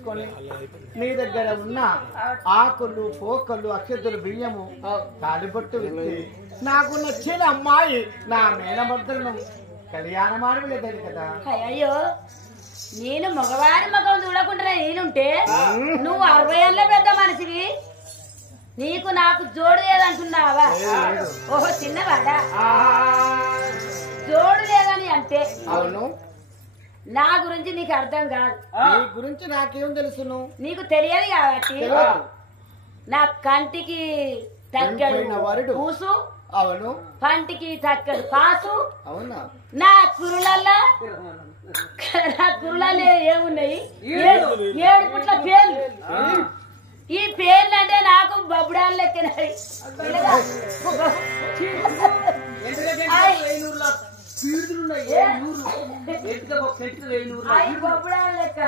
తీసుకొని నీ దగ్గర ఉన్న ఆకులు పోకలు అక్షతులు బియ్యము తాలిబొట్టు విత్తి నాకు నచ్చిన అమ్మాయి నా మేనభర్తలను కళ్యాణమాడి లేదని కదా. అయ్యో నేను మగవారి మగం చూడకుండా నేనుంటే నువ్వు 60 ఏళ్ళ పెద్ద మనిషివి, నీకు నాకు జోడు లేదంటున్నావా? ఓహో చిన్నవాడా, జోడు లేదని అంటే అవును. నా గురించి నీకు అర్థం కాదు. నీ గురించి నాకేం తెలుసును? నీకు తెలియదు కాబట్టి నా కంటికి తగ్గడు పూసు, అవును, పంటికి తగ్గడు పాసు. అవునా? నా కురులల్లో ఏమున్నాయి? 7 పుట్ల పేర్లు. ఈ పేర్లు అంటే నాకు బొబ్బడాలు లెక్కనాయి. బొబ్బడాలు లెక్క.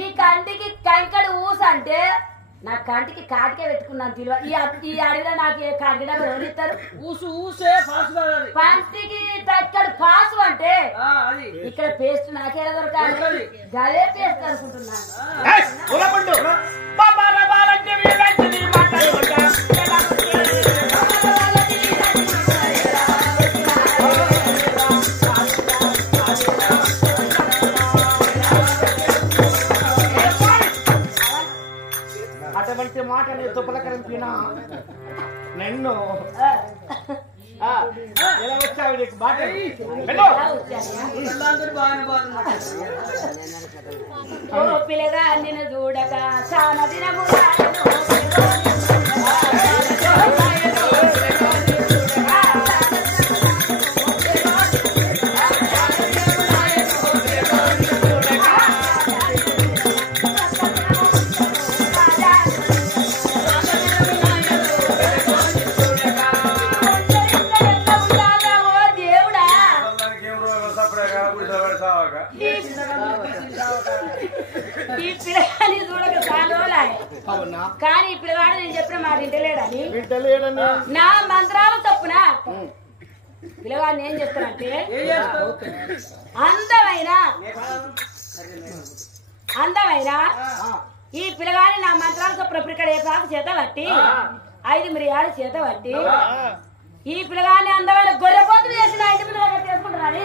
ఈ కంటికి కంకడు ఊస అంటే నా కంటికి కాటికే పెట్టుకున్నాను తెలివ. ఈ అడవిలో నాకు ఏ కాటిగా ఎవరిస్తారు? పంటికి తక్కడు పాసు అంటే ఇక్కడ పేస్ట్ నాకేలా దొరకాలి? గదే పేస్ట్ అనుకుంటున్నాను. అటువంటి మాటని తుపలకరించిన నన్ను ఎలా వచ్చావు నీకు బాట? ఓ పిల్లగా నిన్ను చూడక చాలా దినము ఈ పిల్లగాని చూడక చాలా కానీ ఈ పిల్లగాడు నేను చెప్పిన మాట వింటలేడని నా మంత్రాల తప్పున పిల్లగాడిని ఏం చెప్తానంటే అందమైన ఈ పిల్లగాని నా మంత్రాల తప్పున ఇక్కడ ఏ పాకు చేత పట్టి 5 మిరియాలు చేత పట్టి ఈ పిల్లగాని అందమైన గొర్రెపోతులు చేసి నా ఇంటి పిల్లగా చేసుకుంటున్నాను.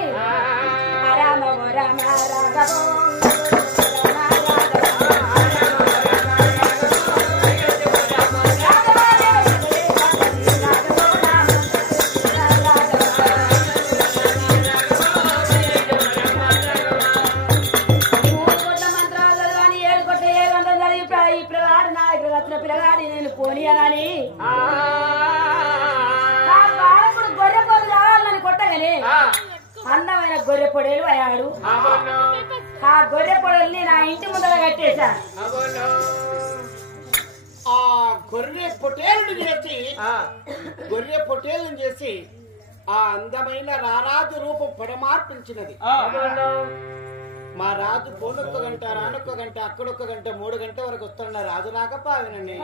రామ రామ రాఘవో పిల్లగాడి నేను పోనీయాలని బాలకుడు గొర్రె పొడు కావాలని కొట్టగానే అందమైన గొర్రె పొడేలు అయ్యాడు. ఆ గొర్రె పొడల్ని నా ఇంటి ముందర కట్టేశా. ఆ గొర్రె పొటేలుని చేసి ఆ అందమైన రారాజు రూపం పడమార్పించినది. మా రాజు పోనొక్క గంట రానొక్క గంట అక్కడొక్క గంట 3 గంట వరకు వస్తున్న రాజు రాకపోయినండి.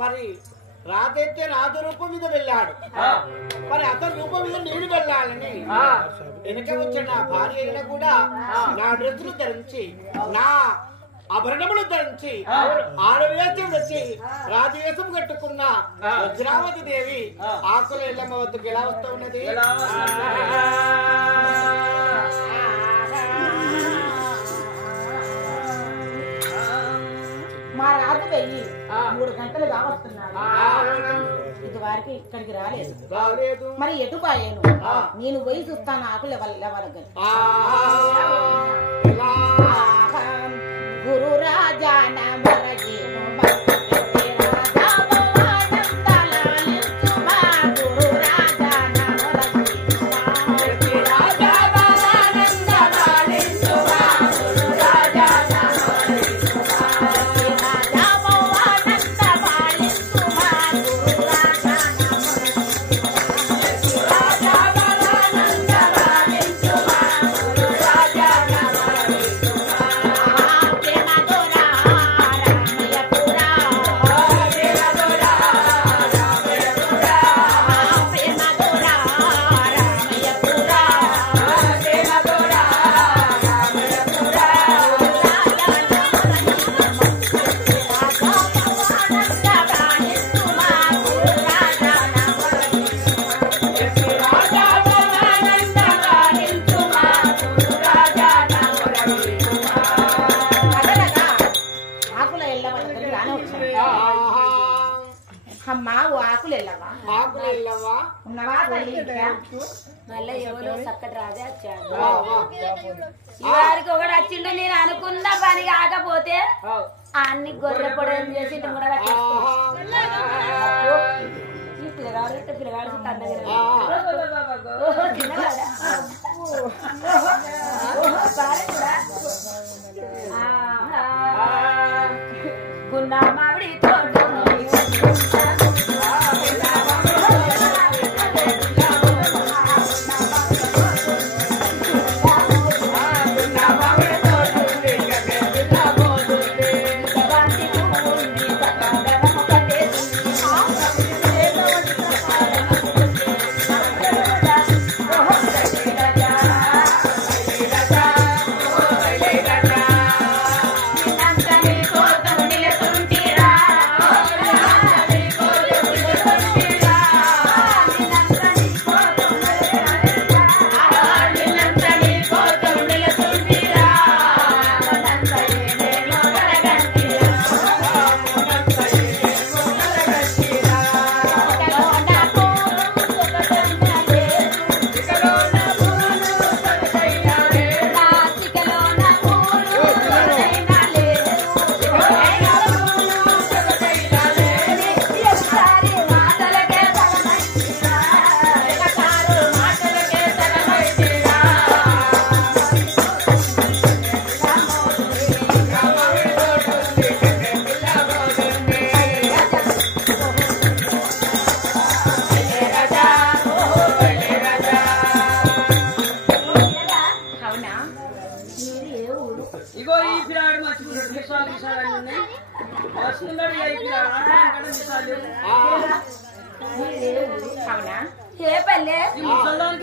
మరి రాజైతే రాజు రూపం మీద వెళ్ళాడు, మరి అతని రూపం మీద నేను వెళ్ళాలని వెనక వచ్చిన నా భార్య అయినా కూడా నా డ్రెస్సులు ధరించి నా ఆభరణములు ధరించి ఆడవేషం వచ్చి రాజవేషం కట్టుకున్న వజ్రావతి దేవి ఆకుల ఎల్లమ్మ వద్దకు ఎలా వస్తూ ఉన్నది? మా రాజు వెయ్యి 3 గంటలు కావస్తున్నాడు. ఇది వారికి ఇక్కడికి రాలేదు. మరి ఎటు పాయాను? నేను పోయి చూస్తాను ఆకులు ఎవరు. గురు రాజా ఆకులు వెళ్ళవా ఉన్నవా తల్లి మళ్ళీ ఎవరో చక్కటి రాజే వచ్చాడు వారికి ఒకటి వచ్చిండు నేను అనుకున్న పని కాకపోతే అన్ని గొర్రె పొడలు చేసి ఇటు కూడా ఈ పిల్లగాడు పిల్లగాడు గున్నా మామిడి తోట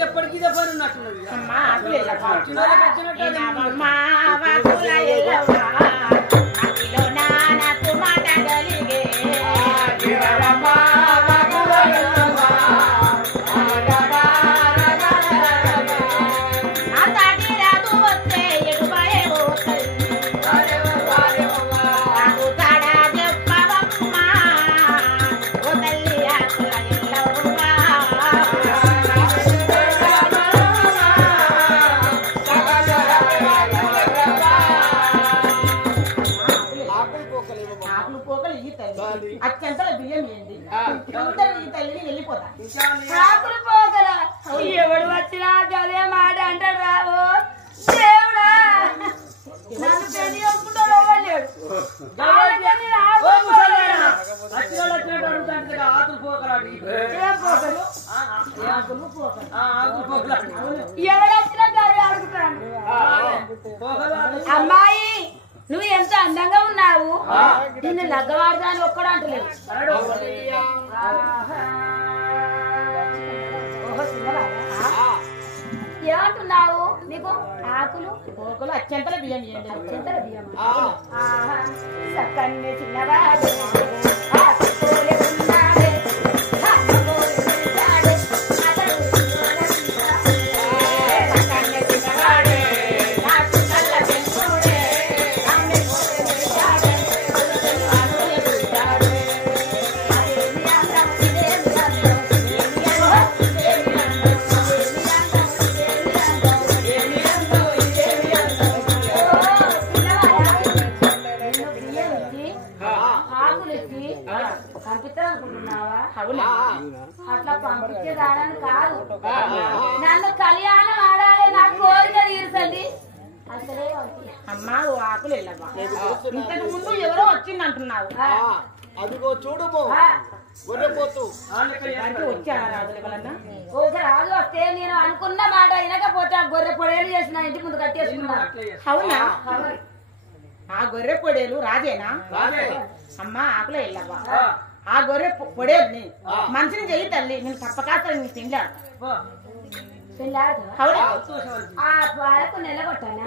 ఎప్పటికీ ఉన్నట్టున్నది అత్యంతల బియ్యం ఏంటి ఈ తల్లిని వెళ్ళిపోతా ఆకులు పోగల ఎవడు వచ్చినా అదే మాట అంటాడు రావు దేవుడా నన్ను పెళ్లి చేసుకుంటాడు లేడు ఎవడొచ్చినా అదే అడుగుతాను అమ్మాయి నువ్వు ఎంత అందంగా ఉన్నావు నిన్ను లగ్గవాడదాన్ని ఒక్కడు అంటలేదు ఏమంటున్నావు నీకు ఆకులు పోకులు అత్యంతల బియ్యం అత్యంతల బియ్యం చక్కని చిన్నవాడు అట్లా పంపించేదానని కాదు నన్ను కళ్యాణం ఆడాలి నాకు కోరిక తీర్చండి అసలే అమ్మా ఓ ఆకులు వెళ్ళమ్మా ఇంతకు ముందు ఎవరో వచ్చింది అంటున్నావు అదిగో చూడము వచ్చారా రాజుల వలన ఒక రాజు వస్తే నేను అనుకున్న మాట వినకపోతే గొర్రె పొడేలు చేసిన ఇంటి ముందు కట్టేసుకున్నా అవునా ఆ గొర్రె పొడేలు రాజేనా అమ్మా ఆకులు వెళ్ళమ్మా ఆ గొర్రె పొడేది మంచిని చెయ్యి తల్లి నేను తప్పక నీ తిండాడు ఆ వాళ్ళకు నెలగొట్టాను